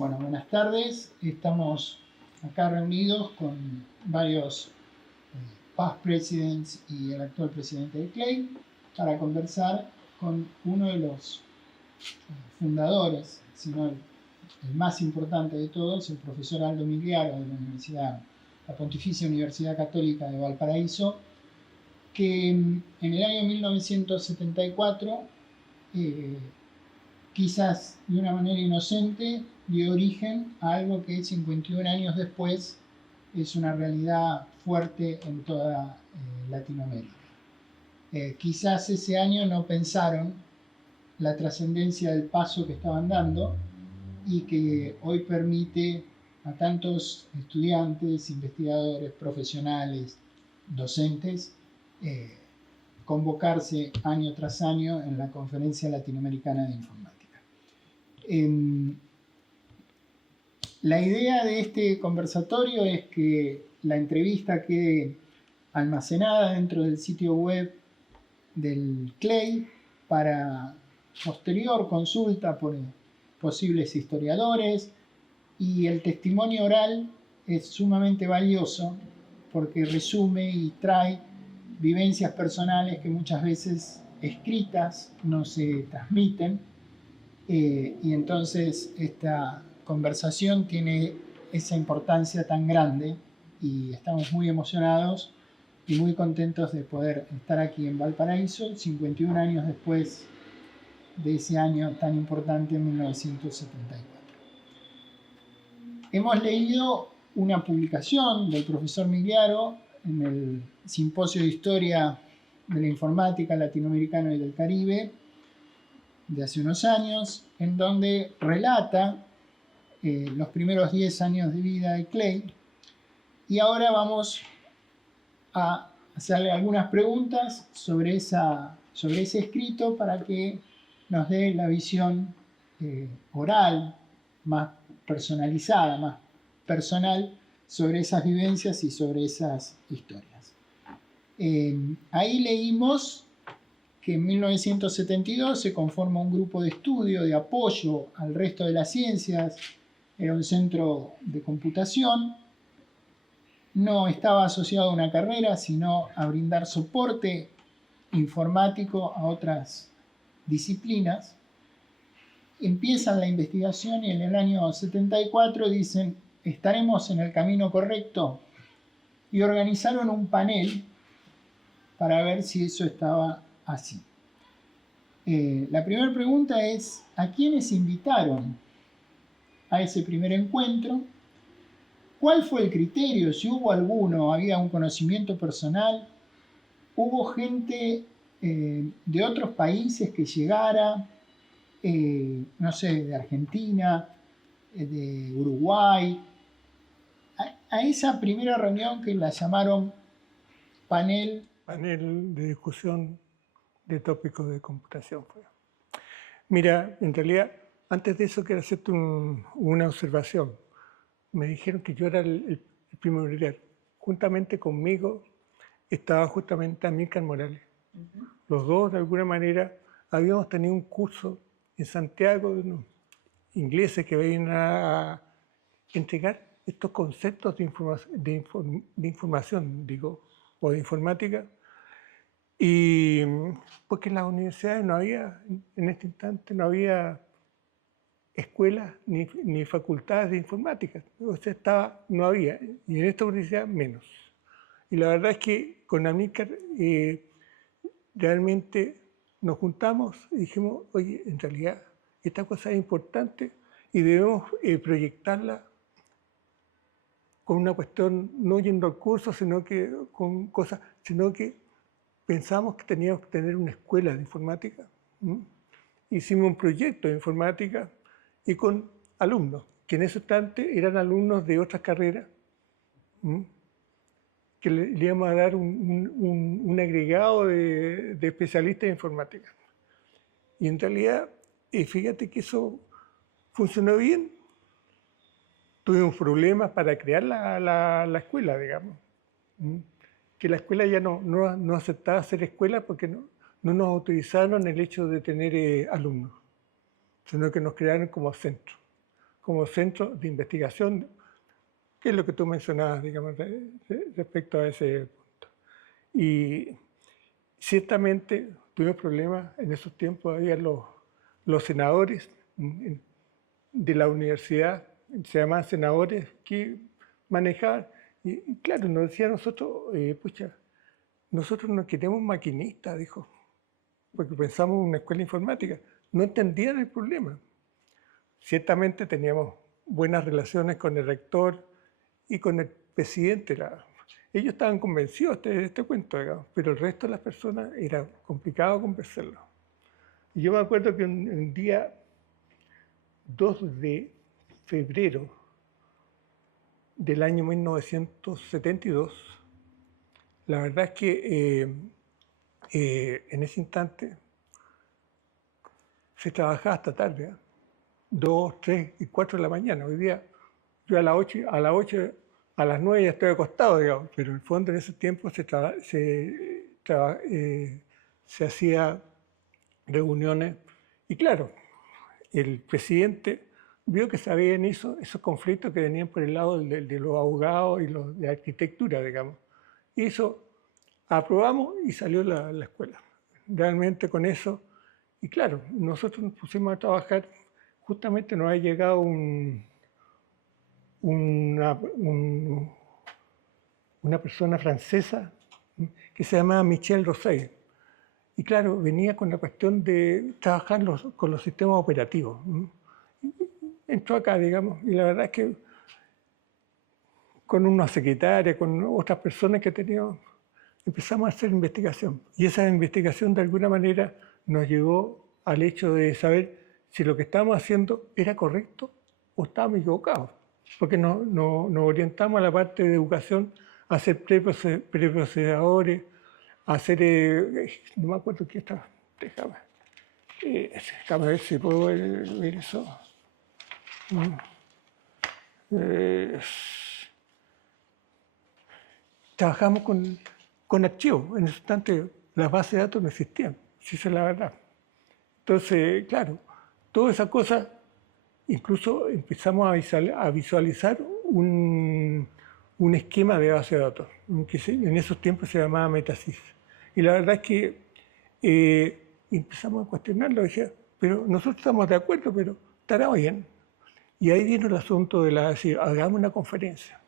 Bueno, buenas tardes. Estamos acá reunidos con varios past presidents y el actual presidente de CLEI para conversar con uno de los fundadores, si no el más importante de todos, el profesor Aldo Migliaro de la Pontificia Universidad Católica de Valparaíso, que en el año 1974 quizás de una manera inocente dio origen a algo que 51 años después es una realidad fuerte en toda Latinoamérica. Quizás ese año no pensaron la trascendencia del paso que estaban dando y que hoy permite a tantos estudiantes, investigadores, profesionales, docentes, convocarse año tras año en la Conferencia Latinoamericana de Informática. La idea de este conversatorio es que la entrevista quede almacenada dentro del sitio web del CLEI para posterior consulta por posibles historiadores, y el testimonio oral es sumamente valioso porque resume y trae vivencias personales que muchas veces escritas no se transmiten, y entonces esta conversación tiene esa importancia tan grande y estamos muy emocionados y muy contentos de poder estar aquí en Valparaíso 51 años después de ese año tan importante en 1974. Hemos leído una publicación del profesor Migliaro en el Simposio de Historia de la Informática Latinoamericana y del Caribe de hace unos años, en donde relata los primeros 10 años de vida de CLEI, y ahora vamos a hacerle algunas preguntas sobre ese escrito para que nos dé la visión oral, más personalizada, más personal, sobre esas vivencias y sobre esas historias. Ahí leímos que en 1972 se conforma un grupo de estudio de apoyo al resto de las ciencias. Era un centro de computación, no estaba asociado a una carrera, sino a brindar soporte informático a otras disciplinas. Empiezan la investigación y en el año 74 dicen, ¿estaremos en el camino correcto? Y organizaron un panel para ver si eso estaba así. La primera pregunta es, ¿a quiénes invitaron a ese primer encuentro? ¿Cuál fue el criterio? Si hubo alguno, había un conocimiento personal, hubo gente de otros países que llegara, no sé, de Argentina, de Uruguay, a esa primera reunión que la llamaron panel de discusión de tópicos de computación. Mira, en realidad, antes de eso quiero hacerte una observación. Me dijeron que yo era el primordial. Juntamente conmigo estaba justamente Amílcar Morales. Los dos, de alguna manera, habíamos tenido un curso en Santiago de unos ingleses que venían a entregar estos conceptos de información, o de informática. Y porque en las universidades no había, en este instante, no había escuelas ni facultades de informática. O sea, no había, y en esta universidad menos. Y la verdad es que con Amílcar realmente nos juntamos y dijimos, oye, en realidad esta cosa es importante y debemos proyectarla con una cuestión, no yendo al curso, sino que con cosas, sino que pensamos que teníamos que tener una escuela de informática. Hicimos un proyecto de informática y con alumnos, que en ese instante eran alumnos de otras carreras, que le íbamos a dar un agregado de especialistas en informática. Y en realidad, fíjate que eso funcionó bien. Tuvimos problemas para crear la escuela, digamos. Que la escuela ya no aceptaba ser escuela porque no nos autorizaron el hecho de tener alumnos, sino que nos crearon como centro. como centro de investigación, que es lo que tú mencionabas, digamos, respecto a ese punto. Y ciertamente tuvimos problemas en esos tiempos, había los senadores de la universidad, se llamaban senadores, que manejaban, y claro, nos decían nosotros, pucha, nosotros no queremos maquinistas, dijo, porque pensamos en una escuela informática. No entendían el problema. Ciertamente teníamos buenas relaciones con el rector y con el presidente. Ellos estaban convencidos de este cuento, digamos, pero el resto de las personas era complicado convencerlos. Y yo me acuerdo que un día 2 de febrero del año 1972, la verdad es que en ese instante se trabajaba hasta tarde, ¿eh? 2, 3 y 4 de la mañana. Hoy día yo a las 9 ya estoy acostado, digamos, pero en el fondo en ese tiempo se hacía reuniones y claro, el presidente vio que se habían esos conflictos que venían por el lado de los abogados y los de arquitectura, digamos. Y eso aprobamos y salió la escuela. Realmente con eso, y claro, nosotros nos pusimos a trabajar, justamente nos ha llegado una persona francesa que se llamaba Michel Rosset. Y claro, venía con la cuestión de trabajar con los sistemas operativos. Entró acá, digamos, y la verdad es que con una secretaria, con otras personas que teníamos, empezamos a hacer investigación. Y esa investigación de alguna manera nos llevó al hecho de saber si lo que estábamos haciendo era correcto o estábamos equivocados. Porque nos orientamos a la parte de educación, a hacer preprocesadores, a hacer, no me acuerdo qué estaba, déjame ver si puedo ver eso. Trabajamos con archivos. En ese instante las bases de datos no existían, si esa es la verdad. Entonces, claro, todas esas cosas, incluso empezamos a visualizar un esquema de base de datos, que en esos tiempos se llamaba Metasys. Y la verdad es que empezamos a cuestionarlo, decía, pero nosotros estamos de acuerdo, pero estará bien. Y ahí vino el asunto de decir, hagamos una conferencia.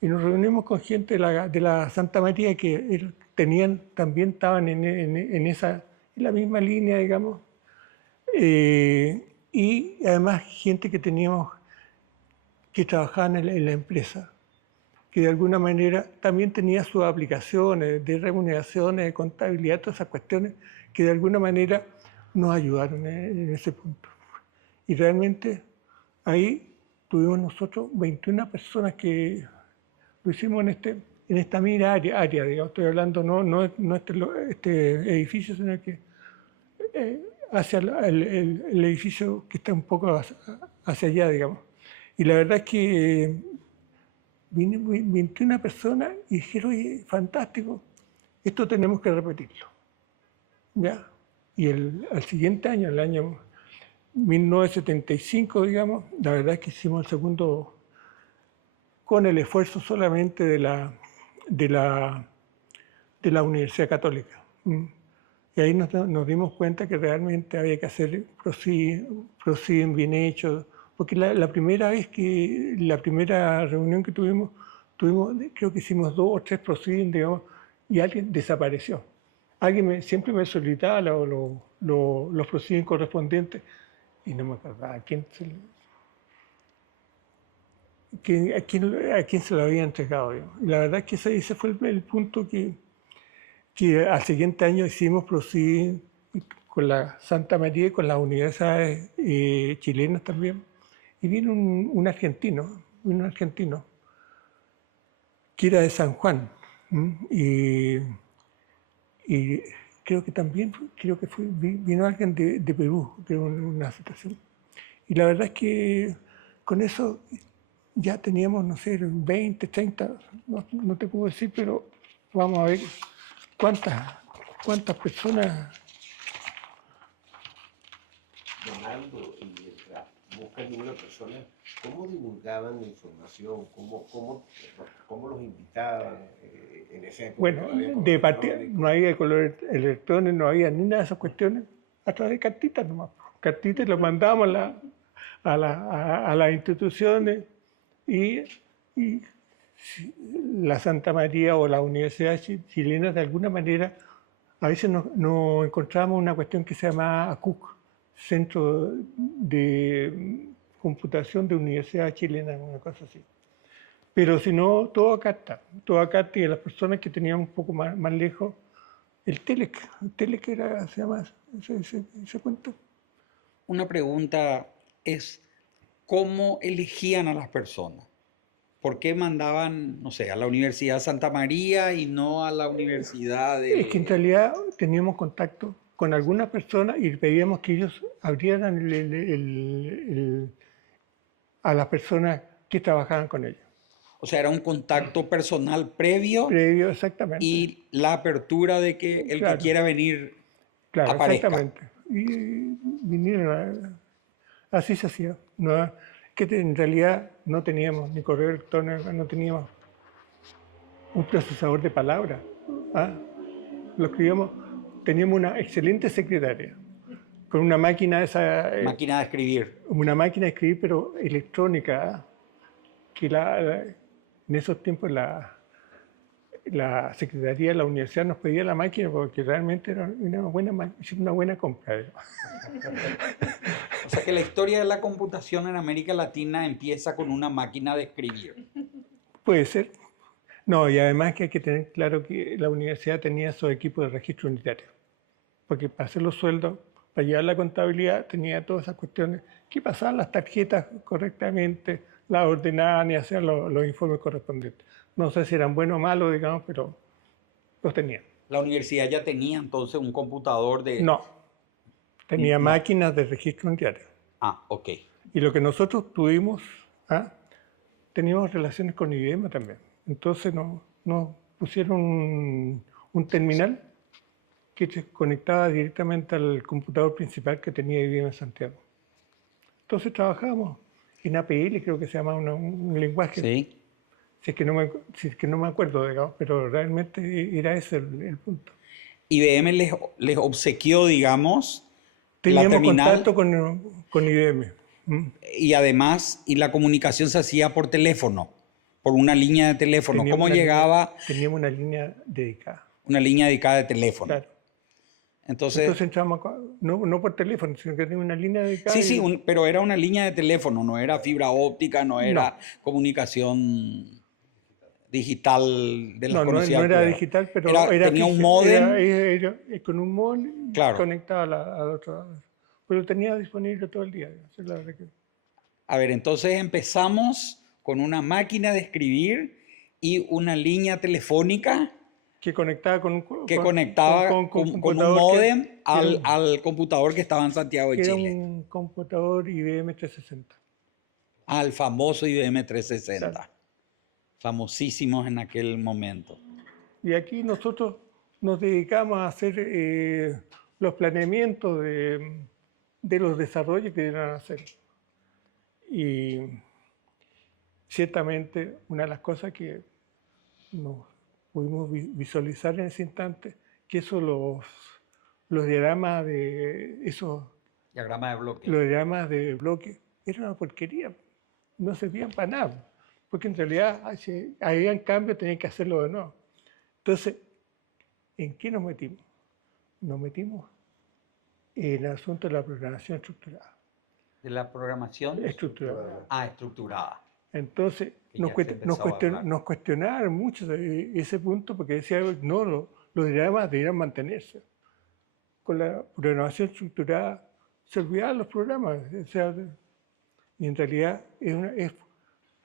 Y nos reunimos con gente de la Santa María que también estaban en la misma línea, digamos. Y además gente que teníamos que trabajaban en la empresa, que de alguna manera también tenía sus aplicaciones de remuneraciones, de contabilidad, todas esas cuestiones que de alguna manera nos ayudaron en ese punto. Y realmente ahí tuvimos nosotros 21 personas que lo hicimos en esta misma área, digamos, estoy hablando no este edificio, sino que hacia el edificio que está un poco hacia allá, digamos. Y la verdad es que vino 21 personas y dijeron, oye, fantástico, esto tenemos que repetirlo. ¿Ya? Y al siguiente año, el año 1975, digamos, la verdad es que hicimos el segundo con el esfuerzo solamente de la Universidad Católica. Y ahí nos dimos cuenta que realmente había que hacer proceeding bien hecho, porque la primera reunión que tuvimos, creo que hicimos 2 o 3 proceedings, digamos, y alguien desapareció. Alguien siempre me solicitaba los proceedings correspondientes y no me acordaba a quién se lo había entregado. Digamos. Y la verdad es que ese fue el punto que al siguiente año hicimos proceeding con la Santa María y con las universidades chilenas también. Y vino un argentino que era de San Juan. Y creo que también vino alguien de Perú, de una situación. Y la verdad es que con eso ya teníamos, no sé, 20, 30, no te puedo decir, pero vamos a ver cuántas personas sonando y mientras buscan una persona, ¿cómo divulgaban la información? ¿Cómo los invitaban en esa época? Bueno, de partida no había color electrónico, no había ni nada de esas cuestiones, a través de cartitas nomás. Cartitas lo mandábamos a las instituciones y la Santa María o la Universidad Chilena de alguna manera, a veces nos encontrábamos una cuestión que se llama ACUC, Centro de Computación de Universidad Chilena, una cosa así. Pero si no, todo acá y las personas que tenían un poco más lejos, el Telec era, se llama, se cuenta. Una pregunta es, ¿cómo elegían a las personas? ¿Por qué mandaban, no sé, a la Universidad Santa María y no a la Universidad Es que en de... realidad teníamos contacto con algunas personas y pedíamos que ellos abrieran a las personas que trabajaban con ellos. O sea, era un contacto personal previo Previo, exactamente. y la apertura de que el Claro. que quiera venir Claro, aparezca. exactamente. Y vinieron, así se hacía. No, en realidad no teníamos ni correo electrónico, no teníamos un procesador de palabras. ¿Ah? Lo escribíamos, teníamos una excelente secretaria, con una máquina esa, Máquina de escribir. una máquina de escribir, pero electrónica, ¿ah? Que en esos tiempos la secretaría de la universidad nos pedía la máquina porque realmente era una buena compra. O sea que la historia de la computación en América Latina empieza con una máquina de escribir. Puede ser. No, y además que hay que tener claro que la universidad tenía esos equipos de registro unitario. Porque para hacer los sueldos, para llevar la contabilidad, tenía todas esas cuestiones que pasaban las tarjetas correctamente, las ordenaban y hacían los informes correspondientes. No sé si eran buenos o malos, digamos, pero los tenían. La universidad ya tenía entonces un computador de... No, tenía No. máquinas de registro unitario. Ah, ok. Y lo que nosotros tuvimos, teníamos relaciones con IBM también. Entonces nos pusieron un terminal que se conectaba directamente al computador principal que tenía IBM en Santiago. Entonces trabajábamos en APL, creo que se llama un lenguaje. Sí. Si es que no me acuerdo, digamos, pero realmente era ese el punto. IBM les obsequió, digamos, la Teníamos terminal contacto con IBM. y además la comunicación se hacía por teléfono, por una línea de teléfono. Teníamos ¿Cómo una llegaba? Teníamos una línea dedicada. Una línea dedicada de teléfono. Claro. Entonces entramos, no por teléfono, sino que teníamos una línea dedicada. sí, pero era una línea de teléfono, no era fibra óptica, no era comunicación digital de las No conocidas. no era digital, pero tenía un módem. Era con un módem Claro. conectado a la otra. Pero tenía disponible todo el día. Esa es la verdad que... A ver, entonces empezamos con una máquina de escribir y una línea telefónica que conectaba con un módem al computador que estaba en Santiago de Chile. Era un computador IBM 360. Al famoso IBM 360. Claro. Famosísimos en aquel momento. Y aquí nosotros nos dedicamos a hacer los planeamientos de los desarrollos que iban a hacer. Y ciertamente una de las cosas que nos pudimos visualizar en ese instante, que los diagramas de esos Diagrama de bloque. Los diagramas de bloque eran una porquería, no servían para nada, porque en realidad había cambios, tenían que hacerlo de nuevo. Entonces, ¿en qué nos metimos? Nos metimos en el asunto de la programación estructurada. ¿De la programación? Estructurada. Estructurada. Entonces, nos cuestionaron mucho de ese punto porque decían, no, los diagramas deberían mantenerse. Con la programación estructurada se olvidaban los programas. O sea, y en realidad,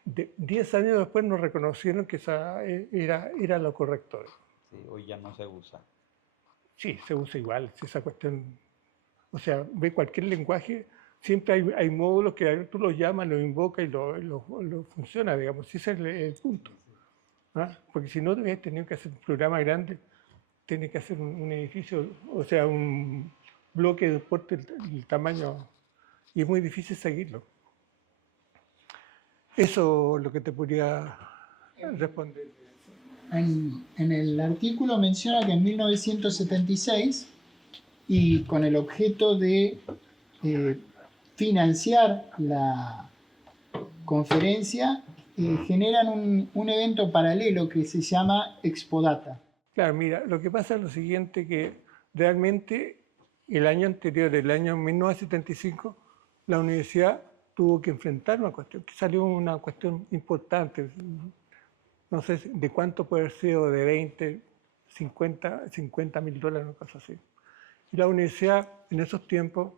10 años después nos reconocieron que esa era lo correcto. Sí, hoy ya no se usa. Sí, se usa igual, esa cuestión. O sea, ve cualquier lenguaje, siempre hay módulos que tú los llamas, los invocas y lo funciona, digamos. Ese es el punto. Porque si no, hubieras tenido que hacer un programa grande, tienes que hacer un edificio, o sea, un bloque de porte el tamaño y es muy difícil seguirlo. Eso es lo que te podría responder. En el artículo menciona que en 1976, y con el objeto de financiar la conferencia, generan un evento paralelo que se llama Expodata. Claro, mira, lo que pasa es lo siguiente, que realmente el año anterior, el año 1975, la universidad tuvo que enfrentar una cuestión, que salió una cuestión importante, no sé de cuánto puede haber sido, de 20, 50 mil dólares, una cosa así. Y la universidad, en esos tiempos,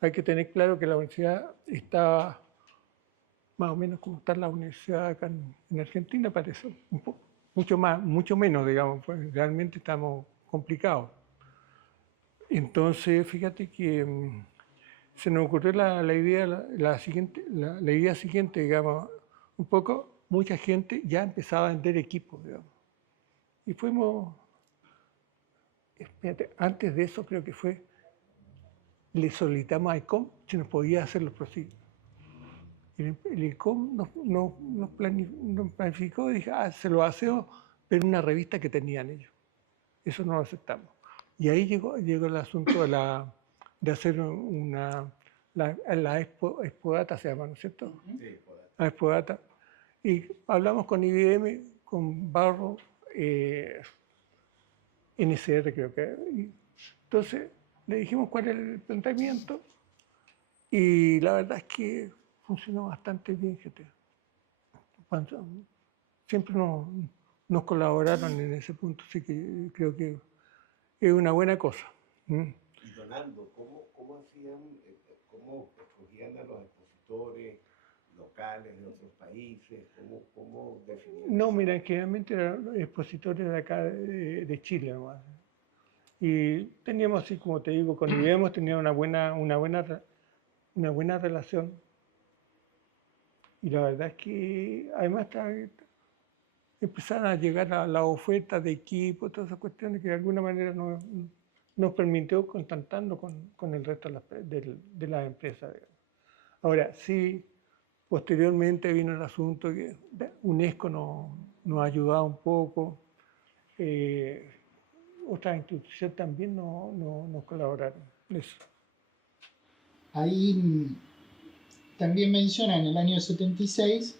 hay que tener claro que la universidad estaba más o menos como está la universidad acá en Argentina, parece, mucho menos, digamos, pues realmente estamos complicados. Entonces, fíjate que se nos ocurrió la idea siguiente, digamos, un poco, mucha gente ya empezaba a vender equipos, digamos. Y fuimos, espérate, antes de eso creo que fue, le solicitamos a ICOM si nos podía hacer los proyectos. El ICOM nos planificó y dije, se lo hacemos, pero en una revista que tenían ellos. Eso no lo aceptamos. Y ahí llegó el asunto de hacer la Expodata, se llama, ¿no es cierto? Sí, La Expodata. Y hablamos con IBM, con Barro, NCR creo que. Entonces le dijimos cuál era el planteamiento y la verdad es que funcionó bastante bien, GT. Siempre nos colaboraron en ese punto, así que creo que es una buena cosa. Y Donaldo, ¿cómo hacían, cómo escogían a los expositores locales de otros países? ¿Cómo definían No, eso? mira, generalmente eran expositores de acá, de Chile nomás. Y teníamos, así como te digo, con IBM teníamos una buena relación. Y la verdad es que además empezaron a llegar a la oferta de equipo, todas esas cuestiones que de alguna manera nos permitió contactarnos con el resto de las empresas. Ahora, sí, posteriormente vino el asunto que UNESCO nos ha ayudado un poco, otras instituciones también nos colaboraron. Eso. Ahí también menciona en el año 76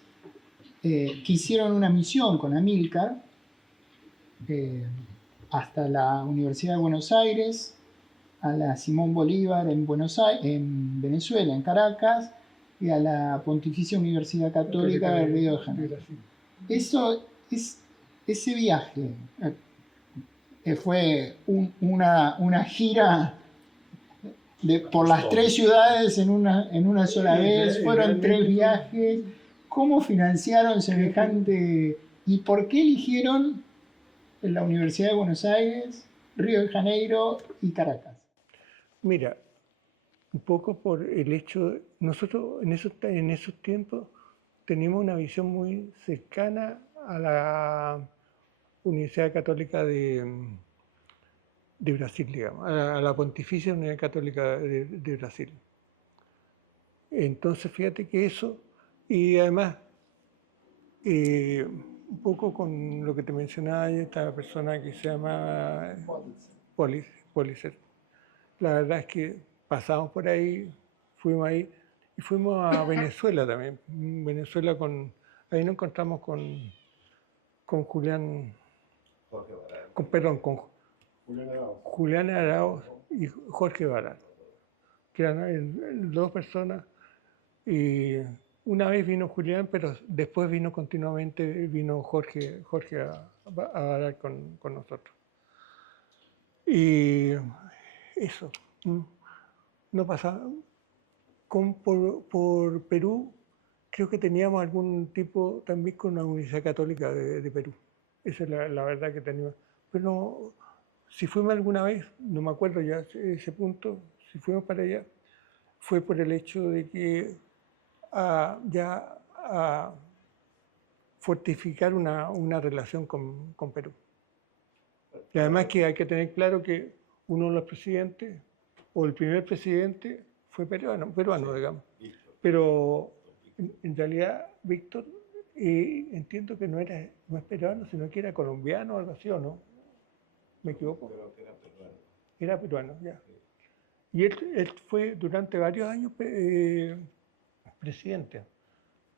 que hicieron una misión con Amilcar hasta la Universidad de Buenos Aires, a la Simón Bolívar en Venezuela, en Caracas, y a la Pontificia Universidad Católica de Río de Janeiro. Ese viaje fue una gira por las tres ciudades en una sola vez, fueron 3 viajes. ¿Cómo financiaron semejante y por qué eligieron la Universidad de Buenos Aires, Río de Janeiro y Caracas? Mira, un poco por el hecho, nosotros en esos tiempos teníamos una visión muy cercana a la Universidad Católica de Brasil, digamos, a la Pontificia Universidad Católica de Brasil. Entonces, fíjate que eso, y además, un poco con lo que te mencionaba, esta persona que se llama Policer. La verdad es que pasamos por ahí, fuimos ahí, y fuimos a Venezuela también. Venezuela ahí nos encontramos con Julián, Jorge Barán. con Julián Arauz y Jorge Barán, que eran 2 personas. Y una vez vino Julián, pero después vino Jorge a hablar con nosotros. Y eso, no pasaba. Por Perú, creo que teníamos algún tipo también con la Universidad Católica de Perú. Esa es la verdad que teníamos. Pero no, si fuimos alguna vez, no me acuerdo ya ese punto, si fuimos para allá, fue por el hecho de que a fortificar una relación con Perú. Y además que hay que tener claro que uno de los presidentes, o el primer presidente, fue peruano, digamos. Víctor. Pero en realidad Víctor, entiendo que no es peruano, sino que era colombiano o algo así, ¿o no? ¿Me equivoco? Creo que era peruano. Era peruano, ya. Sí. Y él fue durante varios años presidente.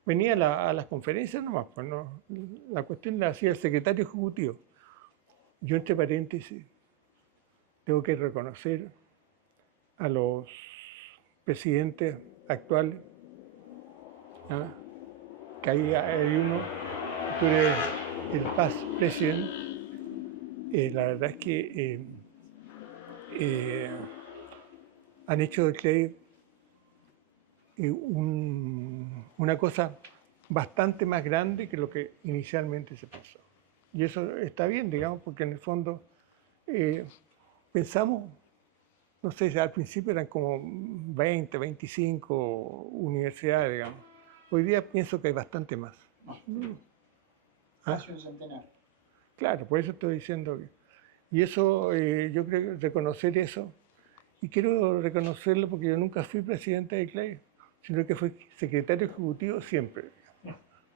Venía a las conferencias nomás, pues no, la cuestión la hacía el secretario ejecutivo. Yo, entre paréntesis, tengo que reconocer a los presidentes actuales, ¿ah? Que hay uno, tú eres el past president, la verdad es que han hecho del CLEI una cosa bastante más grande que lo que inicialmente se pensó. Y eso está bien, digamos, porque en el fondo pensamos, no sé, al principio eran como 20, 25 universidades, digamos. Hoy día pienso que hay bastante más. ¿Ah? Casi un centenar. Claro, por eso estoy diciendo que... Y eso, yo creo que reconocer eso, y quiero reconocerlo porque yo nunca fui presidente de CLEI, sino que fui secretario ejecutivo siempre,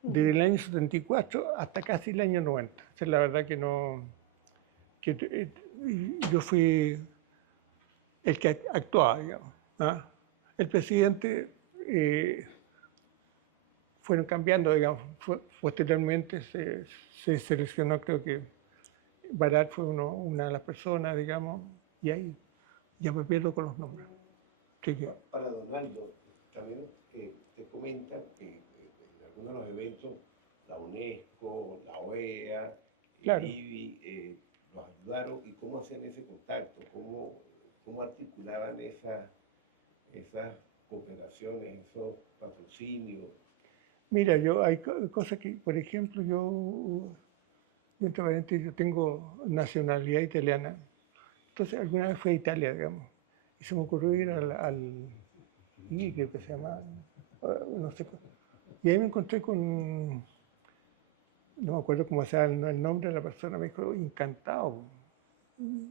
desde el año 74 hasta casi el año 90. O sea, la verdad que no... yo fui el que actuaba, digamos. ¿Ah? El presidente fueron cambiando, digamos. Posteriormente se seleccionó, creo que Barat fue una de las personas, digamos, y ahí ya me pierdo con los nombres. Para Donaldo, también te comentan que en algunos de los eventos, la UNESCO, la OEA, Claro. el IBI, los ayudaron y cómo hacían ese contacto, cómo articulaban esas cooperaciones, esos patrocinios. Mira, hay cosas que, por ejemplo, entre paréntesis, yo tengo nacionalidad italiana. Entonces, alguna vez fui a Italia, digamos, y se me ocurrió ir y creo que se llama, no sé, y ahí me encontré con, no me acuerdo cómo se llama el nombre de la persona, me dijo, encantado.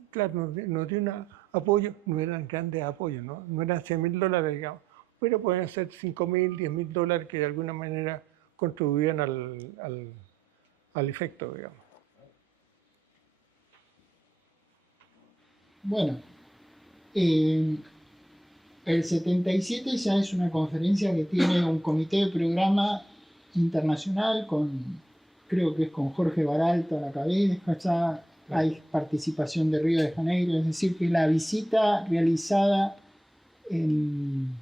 Claro, nos dio un apoyo, no eran grandes apoyos, no eran $100.000, digamos, pero pueden ser $5.000, $10.000 que de alguna manera contribuían al efecto, digamos. Bueno, el 77 ya es una conferencia que tiene un comité de programa internacional creo que es con Jorge Baralto a la cabeza, ya hay participación de Río de Janeiro, es decir, que la visita realizada en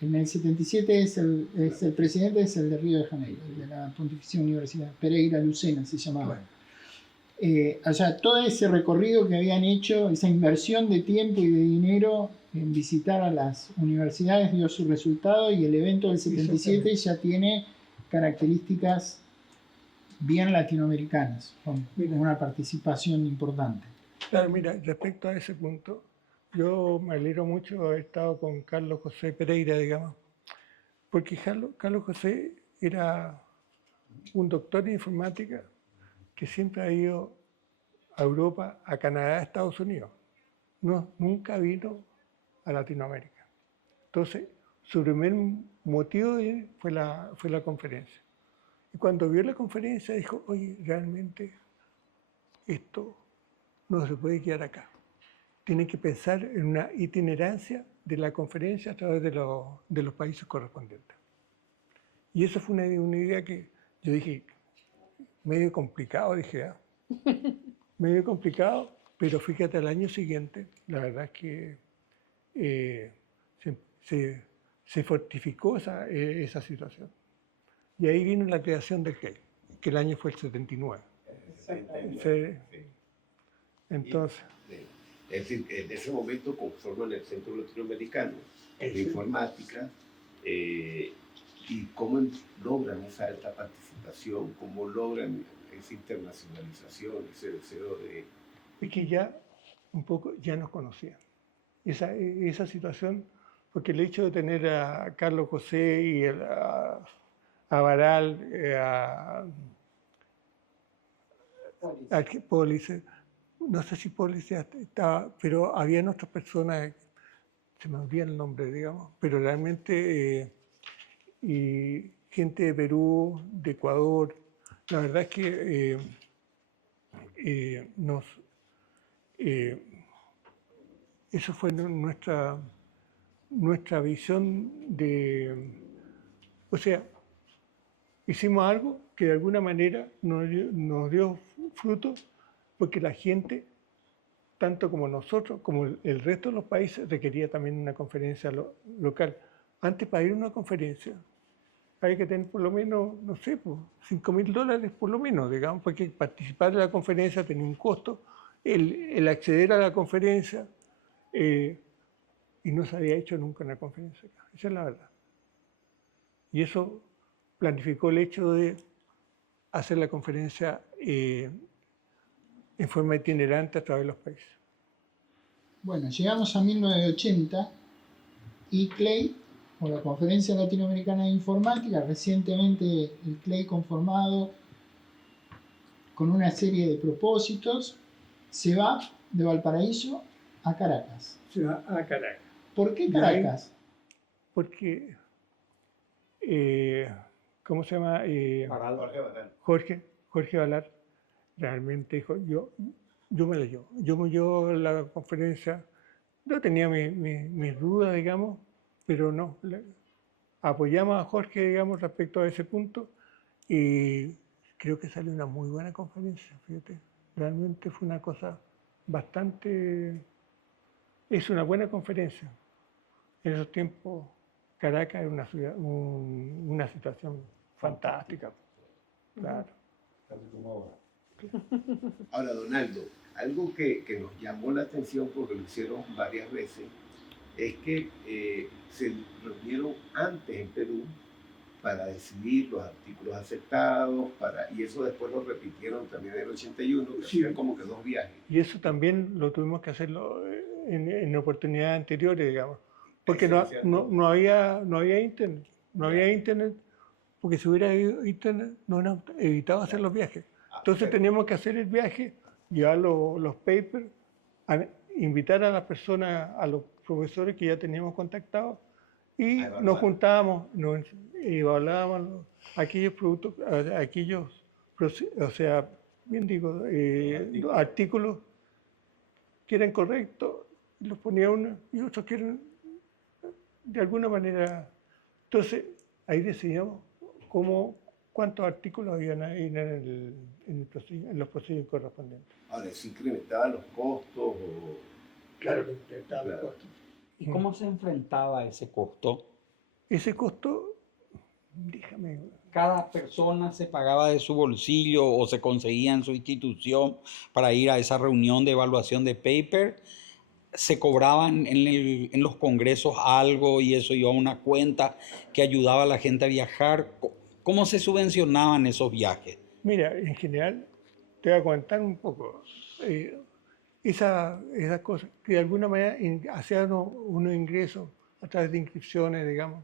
el 77 es el presidente es el de Río de Janeiro, el de la Pontificia Universidad, Pereira Lucena se llamaba. O sea, todo ese recorrido que habían hecho, esa inversión de tiempo y de dinero en visitar a las universidades dio su resultado y el evento del 77 ya tiene características bien latinoamericanas, con una participación importante. Claro, mira, respecto a ese punto, yo me alegro mucho de haber estado con Carlos José Pereira, digamos, porque Carlos José era un doctor en informática que siempre ha ido a Europa, a Canadá, a Estados Unidos. Nunca vino a Latinoamérica. Entonces, su primer motivo fue la conferencia. Y cuando vio la conferencia dijo, oye, realmente esto no se puede quedar acá. Tiene que pensar en una itinerancia de la conferencia a través de los países correspondientes. Y eso fue una idea que yo dije, medio complicado, dije, medio complicado, pero fíjate, al año siguiente, la verdad es que se fortificó esa situación. Y ahí vino la creación del CLEI, que el año fue el 79. Entonces... Es decir, en ese momento conforman el Centro Latinoamericano de Informática y cómo logran esa alta participación, cómo logran esa internacionalización, ese deseo de... Es que ya un poco ya nos conocían. Esa situación, porque el hecho de tener a Carlos José y a Baral, a Polis, no sé si Polis ya estaba, pero había otras personas se me olvida el nombre, digamos, pero realmente, y gente de Perú, de Ecuador, la verdad es que eh, eso fue nuestra visión o sea, hicimos algo que de alguna manera nos dio fruto porque la gente, tanto como nosotros, como el resto de los países, requería también una conferencia local. Antes, para ir a una conferencia, hay que tener por lo menos, no sé, pues, $5.000 por lo menos, digamos, porque participar de la conferencia tenía un costo, el acceder a la conferencia, y no se había hecho nunca una conferencia acá. Esa es la verdad. Y eso planificó el hecho de hacer la conferencia en forma itinerante a través de los países. Bueno, llegamos a 1980 y CLEI, o la Conferencia Latinoamericana de Informática, recientemente el CLEI conformado con una serie de propósitos, se va de Valparaíso a Caracas. Se va a Caracas. ¿Por qué Caracas? Porque, ¿cómo se llama? Jorge Valar realmente dijo, yo me la llevo. Yo me llevo la conferencia. Yo tenía mis dudas, digamos, pero no. Apoyamos a Jorge, digamos, respecto a ese punto y creo que salió una muy buena conferencia, fíjate. Realmente fue una cosa bastante... Es una buena conferencia. En esos tiempos, Caracas era una ciudad, una situación fantástica. Claro. Ahora, Donaldo, algo que nos llamó la atención porque lo hicieron varias veces es que se reunieron antes en Perú para decidir los artículos aceptados, y eso después lo repitieron también en el 81, que Sí. hacían como que 2 viajes. Y eso también lo tuvimos que hacerlo en oportunidades anteriores, digamos, porque no había internet, no había internet, porque si hubiera habido internet nos hubieran evitado hacer los viajes. Entonces teníamos que hacer el viaje, llevar los papers, invitar a las personas, a los profesores que ya teníamos contactados, y nos juntábamos, nos evaluábamos aquellos productos, o sea, bien digo, artículos que eran correctos, los ponía uno y otros que eran de alguna manera. Entonces, ahí decidíamos cuántos artículos habían ahí en los procedimientos correspondientes. Ahora, ¿se incrementaban los costos? Claro, incrementaban los costos. ¿Y cómo se enfrentaba a ese costo? Ese costo, déjame... ¿Cada persona se pagaba de su bolsillo o se conseguía en su institución para ir a esa reunión de evaluación de paper? ¿Se cobraban en los congresos algo y eso iba a una cuenta que ayudaba a la gente a viajar? ¿Cómo se subvencionaban esos viajes? Mira, en general, te voy a contar un poco. Esas cosas que de alguna manera hacían unos ingresos a través de inscripciones, digamos.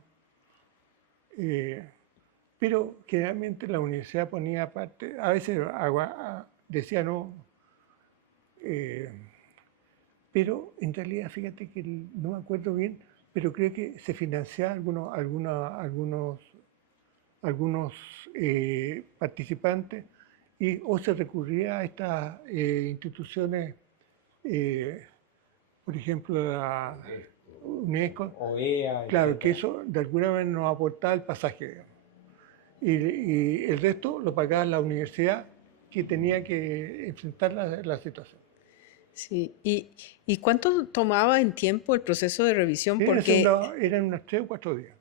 Pero generalmente la universidad ponía aparte, a veces decía no, pero en realidad fíjate que no me acuerdo bien, pero creo que se financiaban algunos participantes o se recurría a estas instituciones, por ejemplo, la UNESCO, OEA, claro, etcétera. que eso de alguna manera nos aportaba el pasaje, digamos. Y el resto lo pagaba la universidad que tenía que enfrentar la situación. Sí, ¿y cuánto tomaba en tiempo el proceso de revisión? Porque Eran unos 3 o 4 días.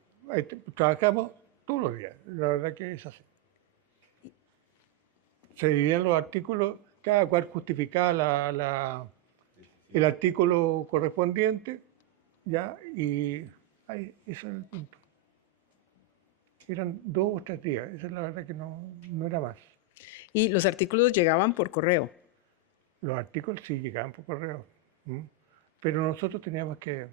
Trabajamos todos los días, la verdad que es así. Se dividían los artículos, cada cual justificaba el artículo correspondiente, ¿ya? Y ahí, eso es el punto. Eran 2 o 3 días, esa es la verdad que no era más. y los artículos llegaban por correo. Los artículos sí llegaban por correo, pero nosotros teníamos que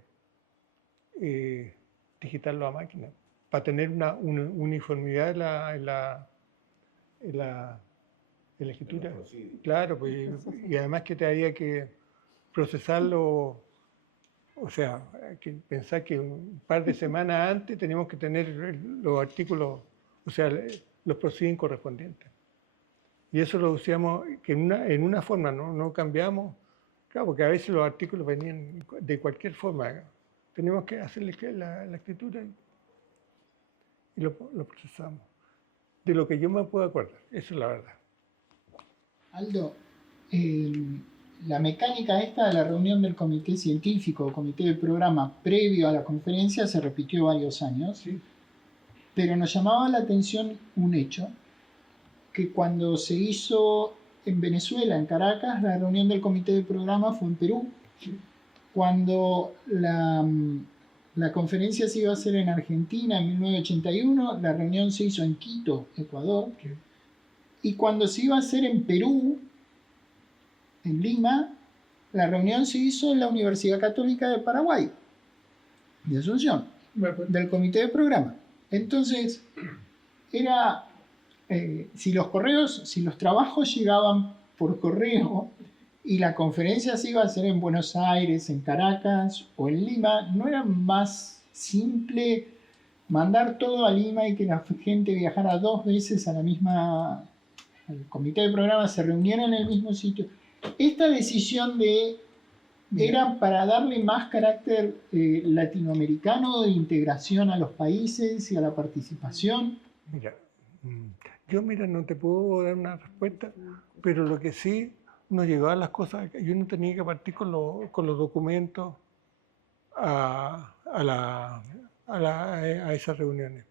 digitarlo a máquina para tener una uniformidad en la escritura. Claro, pues, y además que te había que procesarlo, O sea, hay que pensar que un par de semanas antes teníamos que tener los artículos, o sea, los procedimientos correspondientes. Y eso lo usamos que en una forma, no cambiamos, claro, porque a veces los artículos venían de cualquier forma. Teníamos que hacerle la escritura y lo procesamos. De lo que yo me puedo acordar, eso es la verdad. Aldo, la mecánica esta de la reunión del comité científico o comité de programa previo a la conferencia se repitió varios años, Sí. pero nos llamaba la atención un hecho, que cuando se hizo en Venezuela, en Caracas, la reunión del comité de programa fue en Perú. Sí. Cuando la conferencia se iba a hacer en Argentina en 1981, la reunión se hizo en Quito, Ecuador. Sí. Y cuando se iba a hacer en Perú, en Lima, la reunión se hizo en la Universidad Católica de Paraguay, de Asunción, del comité de programa. Entonces, era, si los trabajos llegaban por correo y la conferencia se iba a hacer en Buenos Aires, en Caracas o en Lima, ¿no era más simple mandar todo a Lima y que la gente viajara 2 veces a la misma, el comité de programa se reuniera en el mismo sitio? Esta decisión era para darle más carácter latinoamericano de integración a los países y a la participación. Mira, yo no te puedo dar una respuesta, pero lo que sí nos llegaban las cosas, yo no tenía que partir con los documentos a esas reuniones.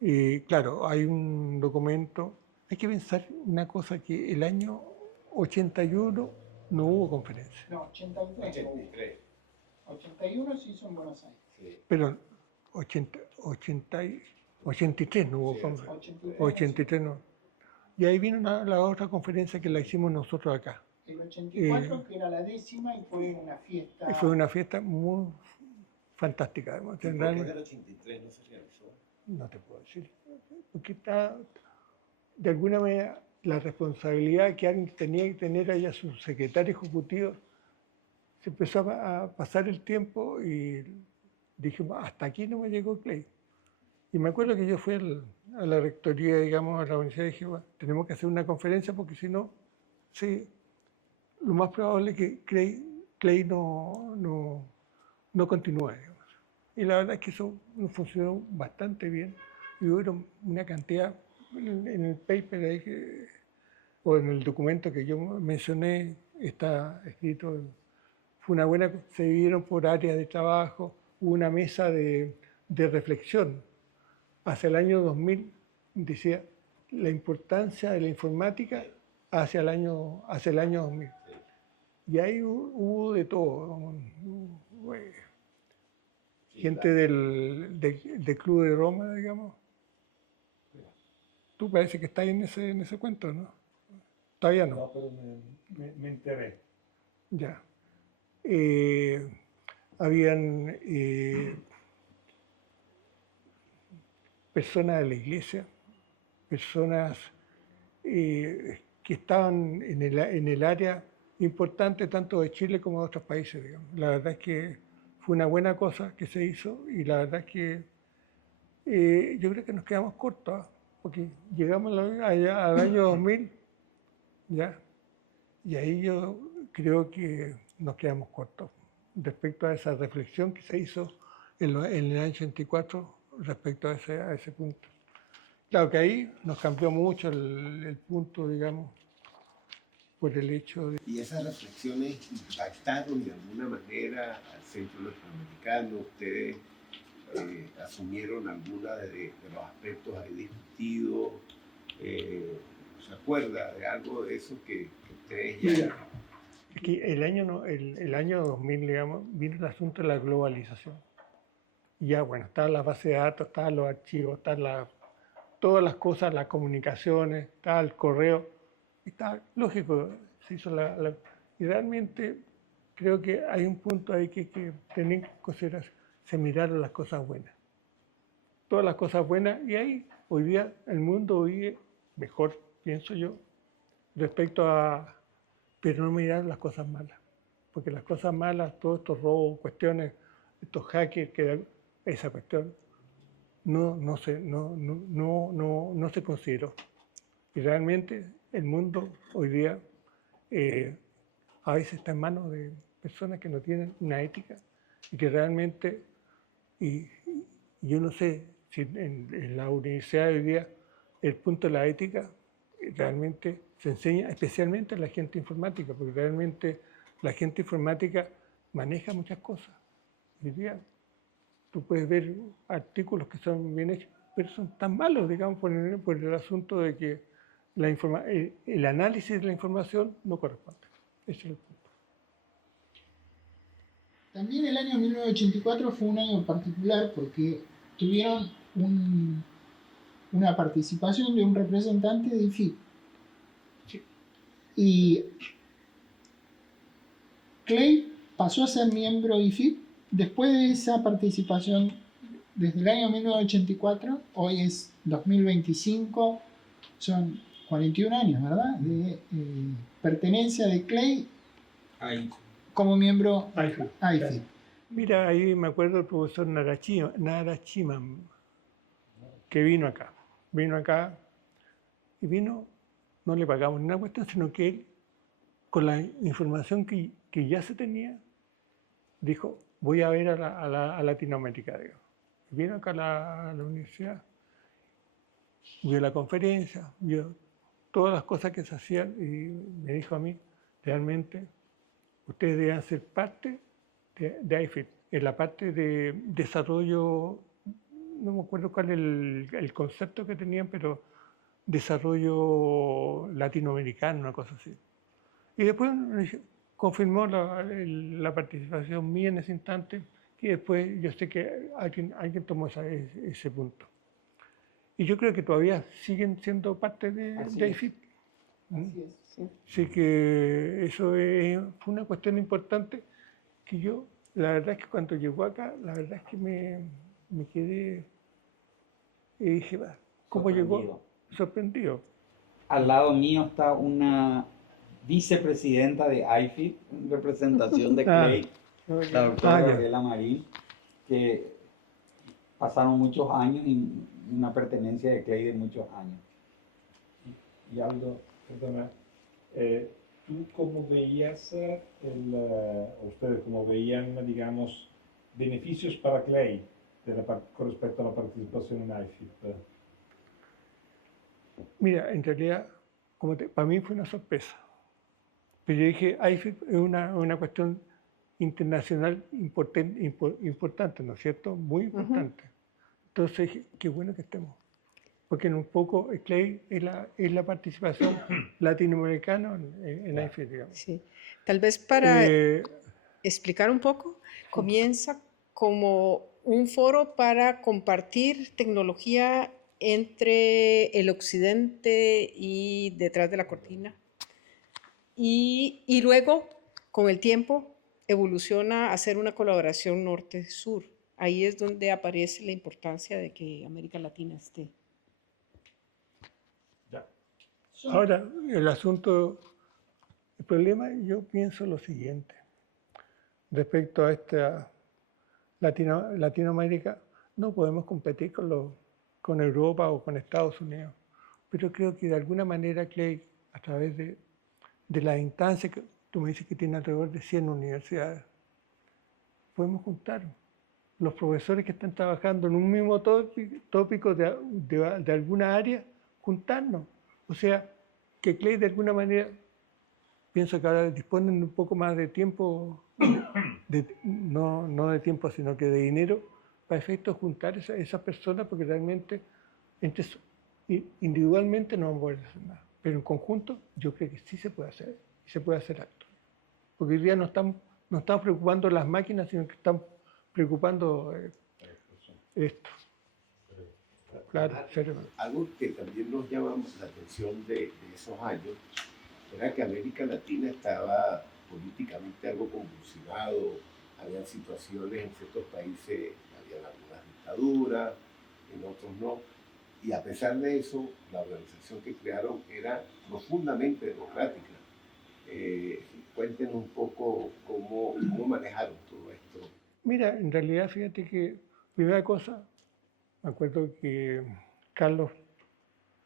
Y claro, hay un documento, hay que pensar una cosa, que el año 81 no hubo conferencia. No, 83. 81 se hizo en Buenos Aires. Sí. Perdón, 83 no hubo conferencia. 83 no. Y ahí vino la otra conferencia que la hicimos nosotros acá. El 84, que era la 10ª, y fue una fiesta. Y fue una fiesta muy fantástica. ¿Por qué en el 83 no se realizó? No te puedo decir. Porque está, de alguna manera, la responsabilidad que alguien tenía que tener allá a su secretario ejecutivo, se empezó a pasar el tiempo y dijimos, hasta aquí no me llegó Clay. Y me acuerdo que yo fui a la rectoría, digamos, a la universidad, y dije, bueno, tenemos que hacer una conferencia porque si no, sí, lo más probable es que Clay no continúe, digamos. Y la verdad es que eso nos funcionó bastante bien. Y hubo una cantidad, en el paper ahí o en el documento que yo mencioné, está escrito, fue una buena, se dividieron por áreas de trabajo, hubo una mesa de reflexión. Hacia el año 2000 decía la importancia de la informática hacia el año 2000. Y ahí hubo de todo. Gente del Club de Roma, digamos. Tú parece que estás en ese cuento, ¿no? Todavía no. No, pero me enteré. Ya. Habían personas de la iglesia, personas que estaban en el área importante tanto de Chile como de otros países, digamos. La verdad es que fue una buena cosa que se hizo y la verdad es que yo creo que nos quedamos cortos, porque llegamos al año 2000, ¿ya? Y ahí yo creo que nos quedamos cortos respecto a esa reflexión que se hizo en el año 84 respecto a ese punto. Claro que ahí nos cambió mucho el punto, digamos, por el hecho de... ¿Y esas reflexiones impactaron de alguna manera al Centro Latinoamericano? ¿Ustedes asumieron alguna de los aspectos ahí discutidos? ¿Se acuerda de algo de eso que ustedes ya... Aquí el año 2000, digamos, vino el asunto de la globalización. Y ya, bueno, estaban las bases de datos, estaban los archivos, estaban todas las cosas, las comunicaciones, estaba el correo. Está lógico, se hizo y realmente creo que hay un punto ahí que tener que considerar, se miraron las cosas buenas. Todas las cosas buenas, y ahí hoy día el mundo vive mejor, pienso yo, respecto a... Pero no miraron las cosas malas. porque las cosas malas, todos estos robos, cuestiones, estos hackers, esa cuestión no se consideró. Y realmente el mundo hoy día a veces está en manos de personas que no tienen una ética y que realmente, y yo no sé si en la universidad hoy día el punto de la ética realmente se enseña especialmente a la gente informática, porque realmente la gente informática maneja muchas cosas. Hoy día tú puedes ver artículos que son bien hechos, pero son tan malos, digamos, por el asunto de que el análisis de la información no corresponde. Ese es el punto. También el año 1984 fue un año particular porque tuvieron una participación de un representante de IFIP. Sí. Y Clay pasó a ser miembro de IFIP después de esa participación desde el año 1984, hoy es 2025, son 41 años, ¿verdad? De pertenencia de Clay Ahí. como miembro a a IFIP. Mira, ahí me acuerdo del profesor Narachiman, que vino acá y vino, no le pagamos ni una cuestión, sino que él, con la información que ya se tenía, dijo, voy a ver a Latinoamérica. Digo. Vino acá a la universidad, vio la conferencia, vio todas las cosas que se hacían y me dijo a mí, realmente, ustedes deben ser parte de IFIP, en la parte de desarrollo, no me acuerdo cuál es el concepto que tenían, pero desarrollo latinoamericano, una cosa así. Y después confirmó la participación mía en ese instante y después yo sé que alguien tomó ese punto. Y yo creo que todavía siguen siendo parte de IFIP. Así es. Sí. Así que eso fue una cuestión importante que yo, la verdad es que cuando llegó acá, la verdad es que me quedé y dije, ¿cómo llegó? Sorprendido. Al lado mío está una vicepresidenta de IFIP, en representación de Clay, la doctora ya. Gabriela Marín, que pasaron muchos años y una pertenencia de Clay de muchos años. Y algo, perdona, ¿tú cómo veías, ustedes cómo veían, digamos, beneficios para Clay con respecto a la participación en IFIP? Mira, en realidad, para mí fue una sorpresa. Pero yo dije, IFIP es una cuestión internacional importante, ¿no es cierto? Muy importante. Entonces dije, qué bueno que estemos. Porque en un poco Clay es la participación latinoamericana en IFIP, digamos. Sí. Tal vez para Eh, explicar un poco, comienza como un foro para compartir tecnología entre el occidente y detrás de la cortina. Y luego, con el tiempo, evoluciona a ser una colaboración norte-sur. Ahí es donde aparece la importancia de que América Latina esté. Ya. Ahora, el problema, yo pienso lo siguiente, respecto a esta Latinoamérica, no podemos competir con Europa o con Estados Unidos, pero creo que de alguna manera, Clay, a través de la instancia que tú me dices que tiene alrededor de 100 universidades, podemos juntar los profesores que están trabajando en un mismo tópico de alguna área, juntarnos. O sea, que Clay de alguna manera, pienso que ahora disponen un poco más de tiempo, no de tiempo, sino que de dinero, para efectos juntar esas personas, porque realmente individualmente no vamos a poder hacer nada. Pero en conjunto yo creo que sí se puede hacer, y se puede hacer alto. Porque hoy día no están preocupando las máquinas, sino que están preocupando esto. Claro, serio. Algo que también nos llama la atención de esos años era que América Latina estaba políticamente algo convulsionado, había situaciones en ciertos países, había algunas dictaduras, en otros no, y a pesar de eso, la organización que crearon era profundamente democrática. Cuéntenos un poco cómo manejaron todo esto. Mira, en realidad, fíjate que, primera cosa, me acuerdo que Carlos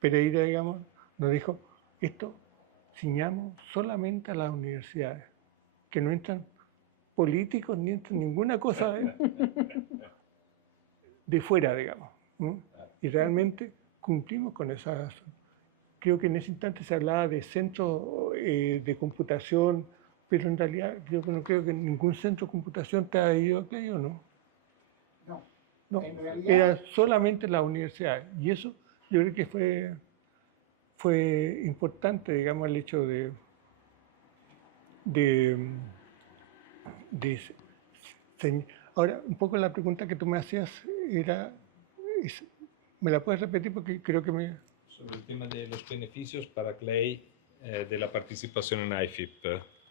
Pereira, digamos, nos dijo, esto ciñamos solamente a las universidades, que no entran políticos ni entran ninguna cosa de fuera, digamos. ¿No? Y realmente cumplimos con esa. Creo que en ese instante se hablaba de centros de computación, pero en realidad yo no creo que ningún centro de computación te haya ido a Clay, ¿o no? No. No, En realidad, era solamente la universidad. Y eso yo creo que fue importante, digamos, el hecho de ahora, un poco la pregunta que tú me hacías era, ¿me la puedes repetir? Porque creo que me... Sobre el tema de los beneficios para Clay de la participación en IFIP,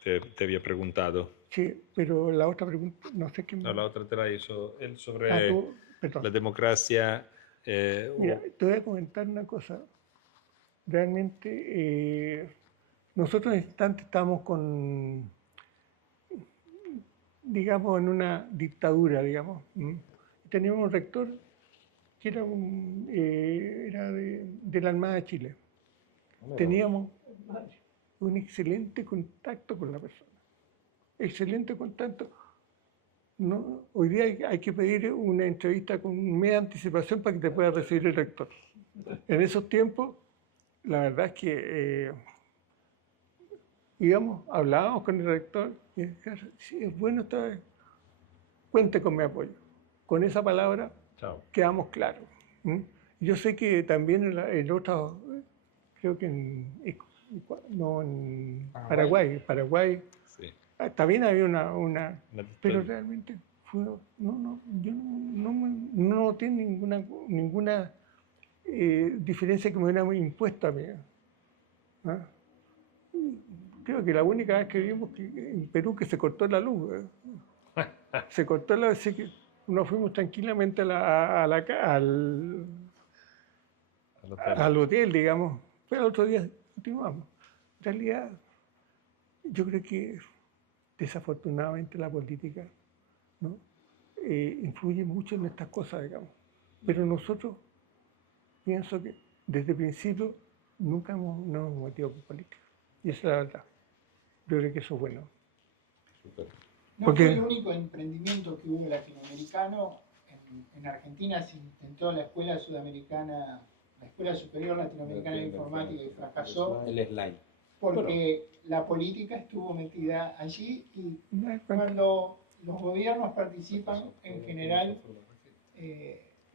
te había preguntado. Sí, pero la otra pregunta, no sé qué... No, la otra te la hizo él sobre perdón. la democracia. Mira, te voy a comentar una cosa. Realmente, nosotros en este instante estamos digamos, en una dictadura, digamos. Teníamos un rector que era de la Armada de Chile. Teníamos un excelente contacto con la persona. Excelente contacto. No, hoy día hay que pedir una entrevista con un mes de anticipación para que te pueda recibir el rector. En esos tiempos, la verdad es que hablábamos con el rector y decía, sí, es bueno esta vez, cuente con mi apoyo. Con esa palabra quedamos claros. Yo sé que también en otros, creo que en Paraguay, sí. También había una pero realmente yo no tiene ninguna diferencia que me hubieran impuesto a mí. ¿Ah? Creo que la única vez que vimos que en Perú que se cortó la luz, se cortó la luz, así que nos fuimos tranquilamente al hotel, digamos, pero el otro día continuamos. En realidad, yo creo que desafortunadamente la política, ¿no? Influye mucho en estas cosas, digamos. Pero nosotros, pienso que desde el principio nunca nos hemos metido con política. Y esa es la verdad. Yo creo que eso es bueno. no fue el único emprendimiento que hubo latinoamericano. En Argentina se intentó la Escuela Sudamericana, la Escuela Superior Latinoamericana de Informática y fracasó. El slide. Porque la política estuvo metida allí y cuando los gobiernos participan, en general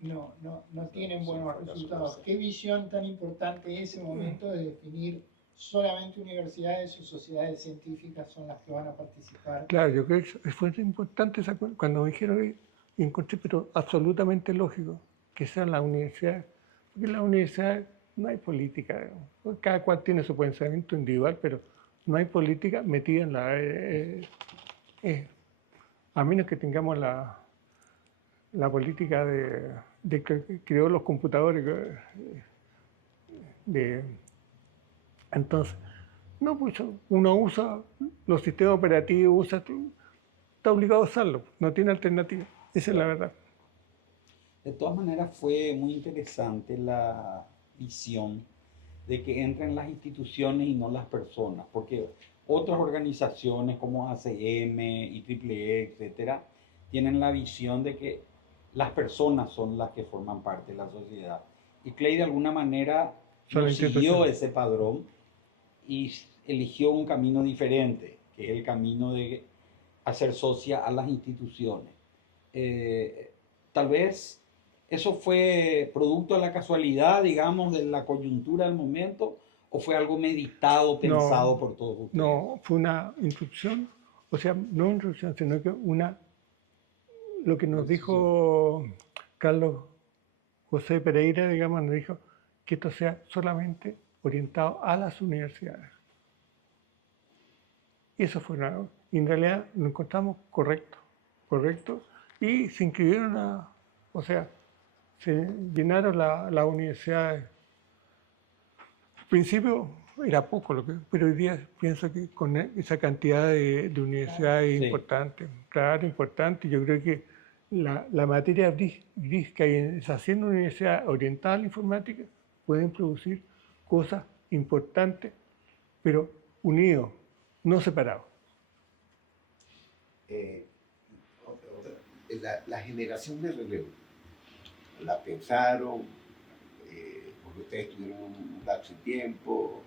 no tienen buenos resultados. ¿Qué visión tan importante en ese momento de definir solamente universidades o sociedades científicas son las que van a participar? Claro, yo creo que fue importante cuando me dijeron, y encontré, pero absolutamente lógico, que sean las universidades, porque en las universidades no hay política, digamos. Cada cual tiene su pensamiento individual, pero no hay política metida en la... a menos que tengamos la política de que creó los computadores. Entonces, no, pues uno usa los sistemas operativos, está obligado a usarlo, no tiene alternativa. Esa es la verdad. De todas maneras, fue muy interesante la visión de que entren las instituciones y no las personas, porque otras organizaciones como ACM, IEEE, etcétera, tienen la visión de que las personas son las que forman parte de la sociedad. Y Clay de alguna manera no siguió ese padrón y eligió un camino diferente, que es el camino de hacer socia a las instituciones. Tal vez eso fue producto de la casualidad, digamos, de la coyuntura del momento, o fue algo meditado, pensado por todos ustedes. No, fue una instrucción, o sea, no una instrucción, sino que lo que nos dijo Carlos José Pereira, digamos, nos dijo que esto sea solamente orientado a las universidades. Y eso fue una... Y en realidad lo encontramos correcto, y se inscribieron o sea, se llenaron las universidades. Al principio era poco, pero hoy día pienso que con esa cantidad de universidades Sí. importantes, claro, importante, yo creo que la materia gris que hay en haciendo una universidad orientada a la informática pueden producir cosas importantes, pero unidos, no separados. La generación de relevo, ¿la pensaron? Porque ustedes tuvieron un lapso de tiempo,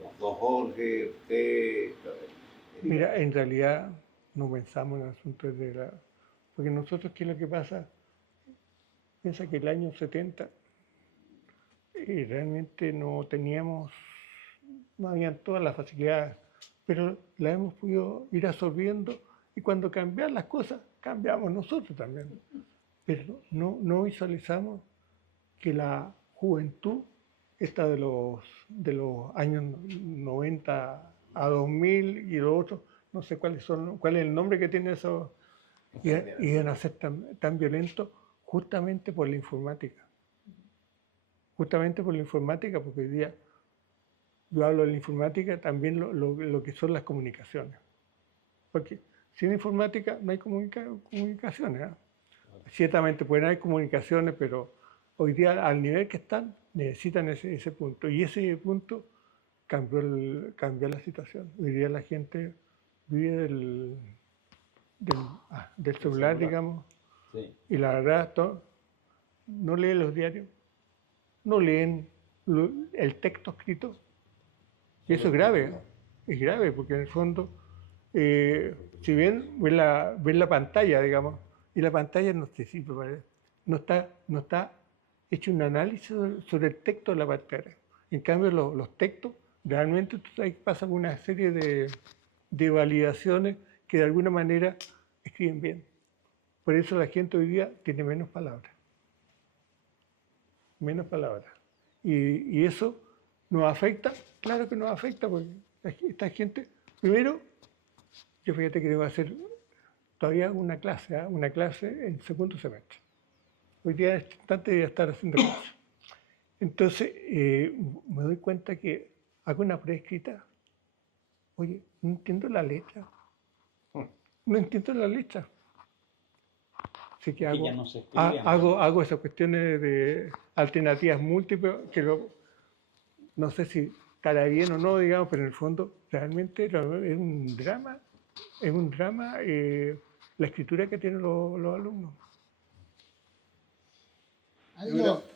los dos Jorge, usted... Mira, en realidad no pensamos en el asunto de la... Porque nosotros, ¿qué es lo que pasa? Piensa que el año 70 realmente no teníamos, no habían todas las facilidades, pero las hemos podido ir absorbiendo y cuando cambian las cosas, cambiamos nosotros también. Pero no visualizamos que la juventud, esta de los años 90 a 2000 y los otros, no sé cuál es el nombre que tiene eso, iban a ser tan violentos justamente por la informática. Justamente por la informática, porque hoy día yo hablo de la informática, también lo que son las comunicaciones. Porque sin informática no hay comunicaciones. ¿Eh? Ciertamente pueden haber comunicaciones, pero hoy día al nivel que están necesitan ese punto. Y ese punto cambió la situación. Hoy día la gente vive del celular, digamos, Sí. y la verdad no leen los diarios, no leen el texto escrito. Y eso es grave, porque en el fondo, si bien ven la pantalla, digamos, y la pantalla no está hecho un análisis sobre el texto de la pantalla. En cambio, los textos, realmente ahí pasan una serie de validaciones que de alguna manera escriben bien. Por eso la gente hoy día tiene menos palabras. Menos palabras. Y eso nos afecta, claro que nos afecta, porque esta gente, primero, yo fíjate que debo hacer todavía una clase en segundo semestre. Hoy día en este instante voy a estar haciendo clases. Entonces, me doy cuenta que hago una prueba escrita. Oye, no entiendo la letra. No entiendo la letra. Así que ya no se escribe, hago esas cuestiones de alternativas múltiples, que no sé si estará bien o no, digamos, pero en el fondo realmente es un drama la escritura que tienen los alumnos.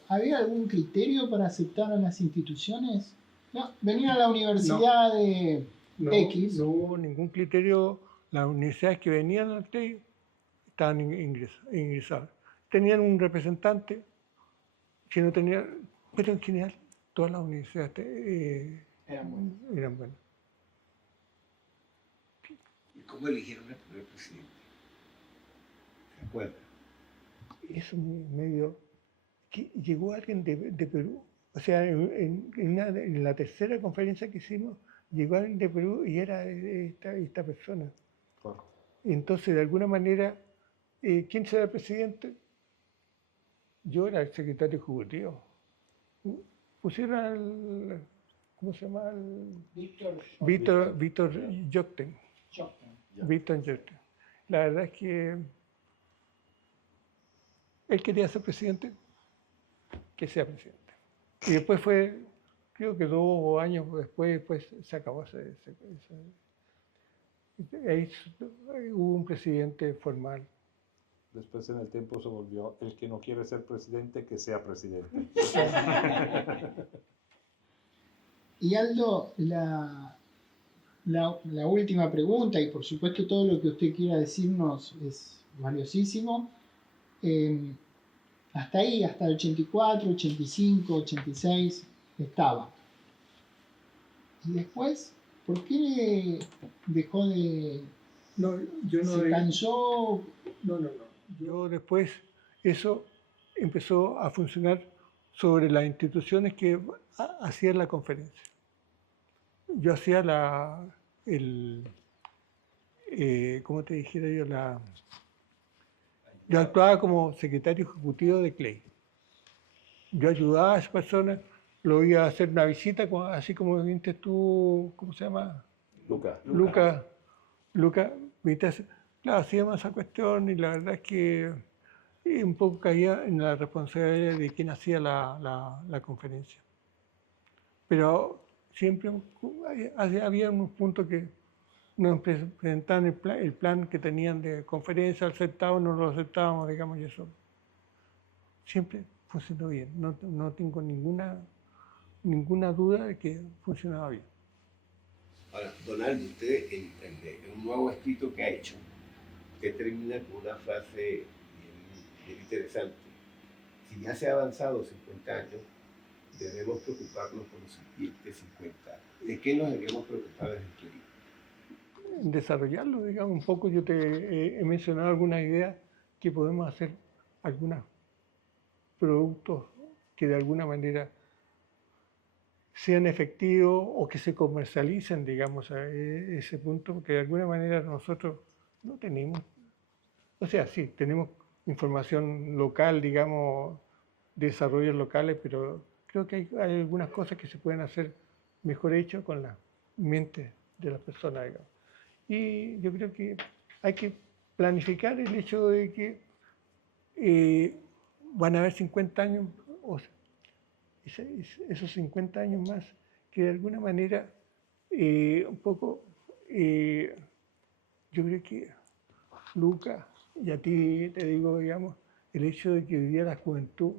¿Había algún criterio para aceptar a las instituciones? No, venían a la universidad de X. No hubo ningún criterio. Las universidades que venían al TEI estaban ingresadas. Tenían un representante que no tenía, pero en general todas las universidades eran buenas. ¿Y cómo eligieron el primer presidente? ¿Se acuerdan? Eso medio... que llegó alguien de Perú, o sea, en la tercera conferencia que hicimos, llegó alguien de Perú y era esta persona. Wow. Entonces, de alguna manera, ¿quién será el presidente? Yo era el secretario ejecutivo. Pusieron al, ¿cómo se llama? Víctor Jokten. Víctor Jokten. La verdad es que él quería ser presidente, que sea presidente. Y después creo que 2 años después se acabó ahí hubo un presidente formal. Después en el tiempo se volvió el que no quiere ser presidente, que sea presidente. Y Aldo, la última pregunta, y por supuesto todo lo que usted quiera decirnos es valiosísimo. Hasta ahí, hasta el 84, 85, 86, estaba. Y después, ¿por qué dejó de...? ¿Se cansó? No. Yo después, eso empezó a funcionar sobre las instituciones que hacían la conferencia. Yo hacía ¿cómo te dijera yo? Yo actuaba como secretario ejecutivo de CLEI. Yo ayudaba a esas personas lo iba a hacer una visita, así como viniste tú, ¿cómo se llama? Luca, viniste a hacer, claro, hacíamos esa cuestión y la verdad es que un poco caía en la responsabilidad de quien hacía la conferencia. Pero siempre había unos puntos que nos presentaban el plan que tenían de conferencia, aceptaban o no lo aceptábamos, digamos, y eso siempre funcionó bien. No tengo ninguna duda de que funcionaba bien. Ahora, Donaldo, usted en un nuevo escrito que ha hecho, que termina con una frase bien interesante. Si ya se ha avanzado 50 años, debemos preocuparnos por los siguientes 50. ¿De qué nos debemos preocupar desde el libro? Desarrollarlo, digamos, un poco. Yo te he mencionado algunas ideas que podemos hacer, algunos productos que de alguna manera sean efectivos o que se comercialicen, digamos, a ese punto, que de alguna manera nosotros no tenemos. O sea, sí, tenemos información local, digamos, de desarrollos locales, pero creo que hay algunas cosas que se pueden hacer mejor hechas con la mente de las personas, digamos. Y yo creo que hay que planificar el hecho de que van a haber 50 años, o sea, esos 50 años más, que de alguna manera, un poco, yo creo que, Luca, y a ti te digo, digamos, el hecho de que hoy día la juventud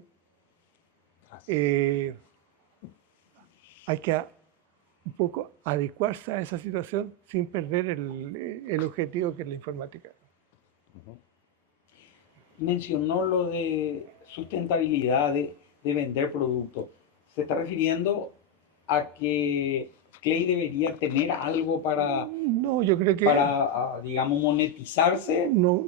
hay que un poco adecuarse a esa situación sin perder el objetivo que es la informática. Mencionó lo de sustentabilidad, de vender productos. ¿Se está refiriendo a que Clay debería tener algo para, No, yo creo que... digamos, monetizarse? No,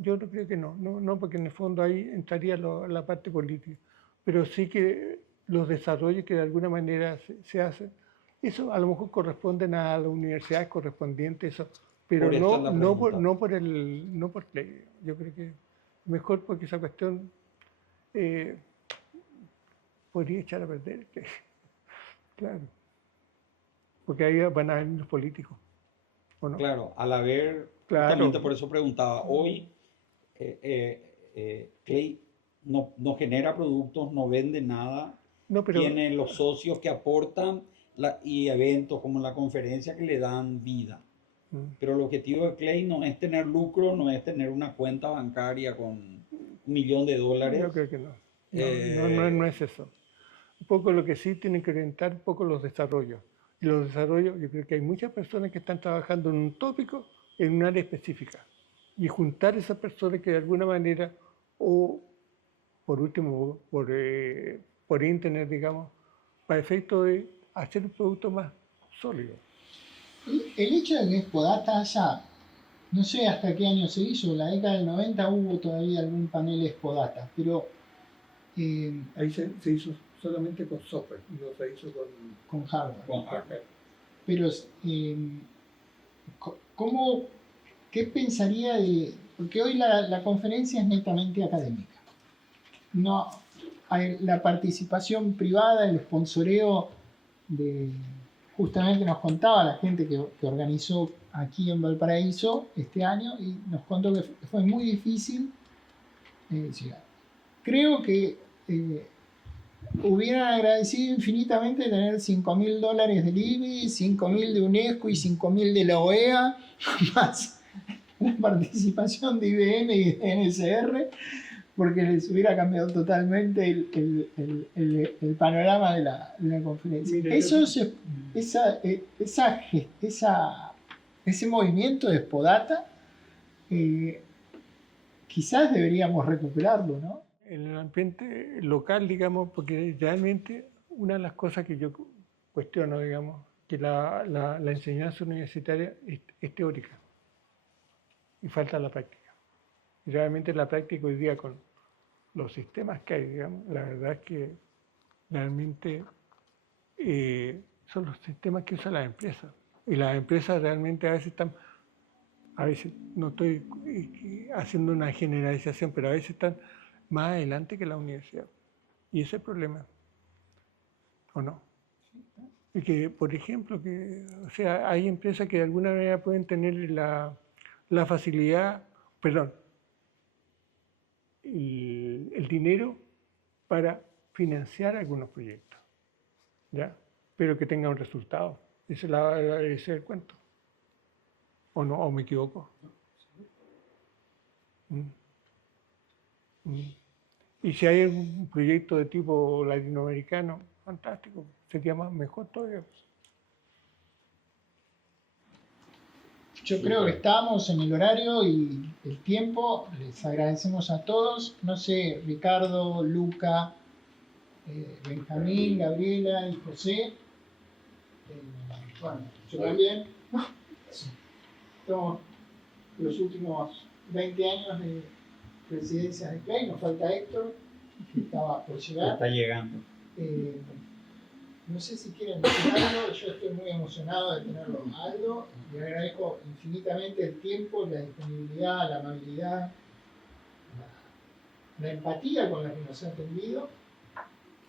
yo no creo que no, porque en el fondo ahí entraría la parte política. Pero sí que los desarrollos que de alguna manera se hacen, eso a lo mejor corresponden a las universidades correspondientes, eso, pero no por Clay. Yo creo que mejor porque esa cuestión podría echar a perder, claro, porque ahí van a venir los políticos. ¿O no? Claro, al haber, justamente por eso preguntaba, hoy Clay no genera productos, no vende nada, tiene los socios que aportan y eventos como la conferencia que le dan vida. Pero el objetivo de Clay no es tener lucro, no es tener una cuenta bancaria con $1 millón. Yo creo que no. No es eso. Un poco lo que sí tienen que orientar un poco los desarrollos. Y los desarrollos, yo creo que hay muchas personas que están trabajando en un tópico en un área específica. Y juntar esas personas que de alguna manera, o por último, por internet, digamos, para efecto de hacer un producto más sólido. El hecho de que Expo-Data haya, no sé hasta qué año se hizo, en la década del 90 hubo todavía algún panel Expo-Data, pero... ahí se hizo solamente con software, no se hizo con hardware. Pero, ¿qué pensaría de...? Porque hoy la conferencia es netamente académica. No, hay la participación privada, el sponsoreo justamente nos contaba la gente que organizó aquí en Valparaíso este año y nos contó que fue muy difícil llegar. Creo que hubieran agradecido infinitamente tener $5.000 del IBI, 5.000 de UNESCO y 5.000 de la OEA, más la participación de IBM y de NSR, porque les hubiera cambiado totalmente el panorama de la conferencia. Ese movimiento de Expo-Data, quizás deberíamos recuperarlo, ¿no? En el ambiente local, digamos, porque realmente una de las cosas que yo cuestiono, digamos, que la enseñanza universitaria es teórica y falta la práctica. Y realmente la práctica hoy día con los sistemas que hay, digamos, la verdad es que realmente son los sistemas que usan las empresas. Y las empresas realmente a veces no estoy haciendo una generalización, pero a veces están más adelante que la universidad. Y ese es el problema. ¿o no? Y que, por ejemplo, o sea, hay empresas que de alguna manera pueden tener la facilidad, perdón, el dinero para financiar algunos proyectos, ¿ya? Pero que tenga un resultado. Ese es el cuento. ¿O no? ¿O me equivoco? Mm. Mm. Y si hay un proyecto de tipo latinoamericano, fantástico, sería mejor todavía. Yo creo que estamos en el horario y el tiempo. Les agradecemos a todos. No sé, Ricardo, Luca, Benjamín, Gabriela y José. Bueno, yo también. Estamos los últimos 20 años de presidencia de CLEI. Nos falta Héctor, que estaba por llegar. Está llegando. No sé si quieren decir algo. Yo estoy muy emocionado de tenerlo a Aldo. Le agradezco infinitamente el tiempo, la disponibilidad, la amabilidad, la empatía con la que nos ha atendido.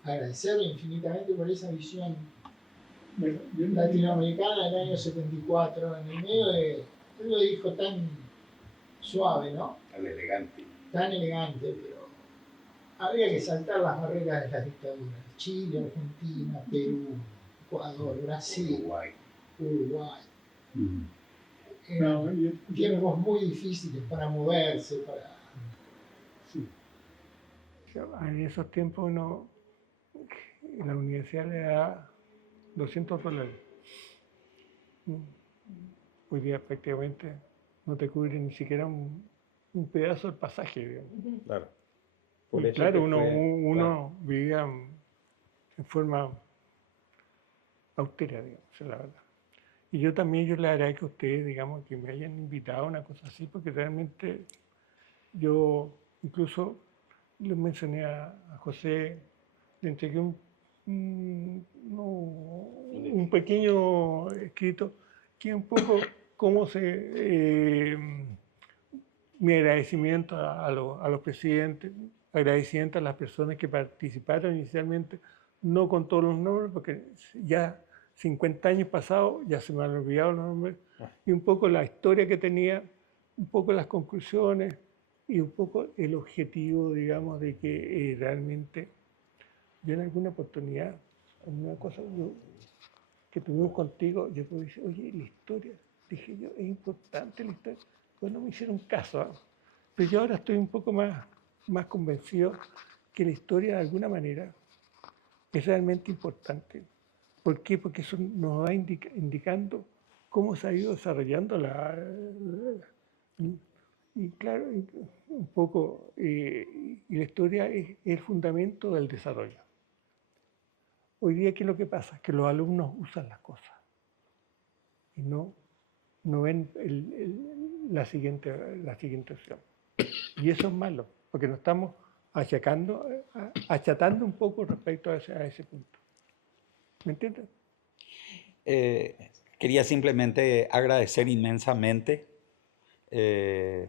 Agradecerle infinitamente por esa visión latinoamericana del año 74, en el medio de, él lo dijo tan suave, ¿no? Tan elegante. Tan elegante, pero habría que saltar las barreras de las dictaduras. Chile, Argentina, Perú, Ecuador, Brasil, Uruguay. Eran tiempos muy difíciles para moverse, para... En esos tiempos la universidad le da $200. Hoy día prácticamente no te cubre ni siquiera un pedazo del pasaje, digamos. Claro. Y claro, uno vivía en forma austera, digamos, es la verdad. Y yo le agradezco a ustedes, digamos, que me hayan invitado a una cosa así, porque realmente yo incluso les mencioné a José, le entregué un pequeño escrito que un poco cómo mi agradecimiento a los presidentes, agradecimiento a las personas que participaron inicialmente, no con todos los nombres, porque ya 50 años pasados ya se me han olvidado los nombres, y un poco la historia que tenía, un poco las conclusiones y un poco el objetivo, digamos, de que realmente yo en alguna oportunidad, alguna cosa que tuvimos contigo, yo te dije, oye, la historia, dije yo, es importante la historia. Pues no me hicieron caso, ¿eh? Pero yo ahora estoy un poco más convencido que la historia de alguna manera es realmente importante. ¿Por qué? Porque eso nos va indicando cómo se ha ido desarrollando y claro, un poco, y la historia es el fundamento del desarrollo. Hoy día, ¿qué es lo que pasa? Que los alumnos usan las cosas y no ven la siguiente opción. Y eso es malo, porque nos estamos achatando un poco respecto a ese punto. ¿Me entiendes? Quería simplemente agradecer inmensamente.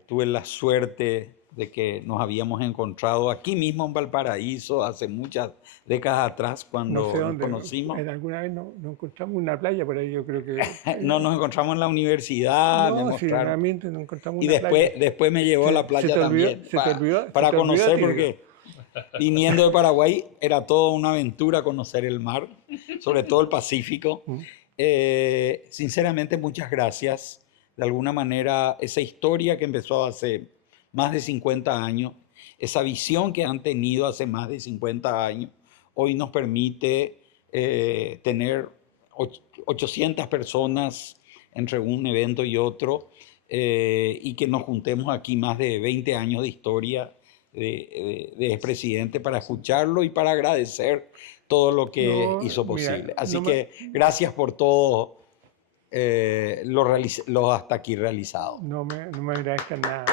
Tuve la suerte de que nos habíamos encontrado aquí mismo en Valparaíso hace muchas décadas atrás cuando no sé nos conocimos. Alguna vez nos encontramos en una playa por ahí, yo creo que... No, nos encontramos en la universidad, me sí, mostraron. realmente nos encontramos Y en una playa. después me llevó a la playa también para conocer, porque viniendo de Paraguay era toda una aventura conocer el mar, sobre todo el Pacífico. Sinceramente, muchas gracias. De alguna manera, esa historia que empezó hace más de 50 años, esa visión que han tenido hace más de 50 años, hoy nos permite tener 800 personas entre un evento y otro, y que nos juntemos aquí más de 20 años de historia de expresidente para escucharlo y para agradecer todo lo que hizo posible. Mira, así que gracias por todo lo hasta aquí realizado. No me agradezcan nada.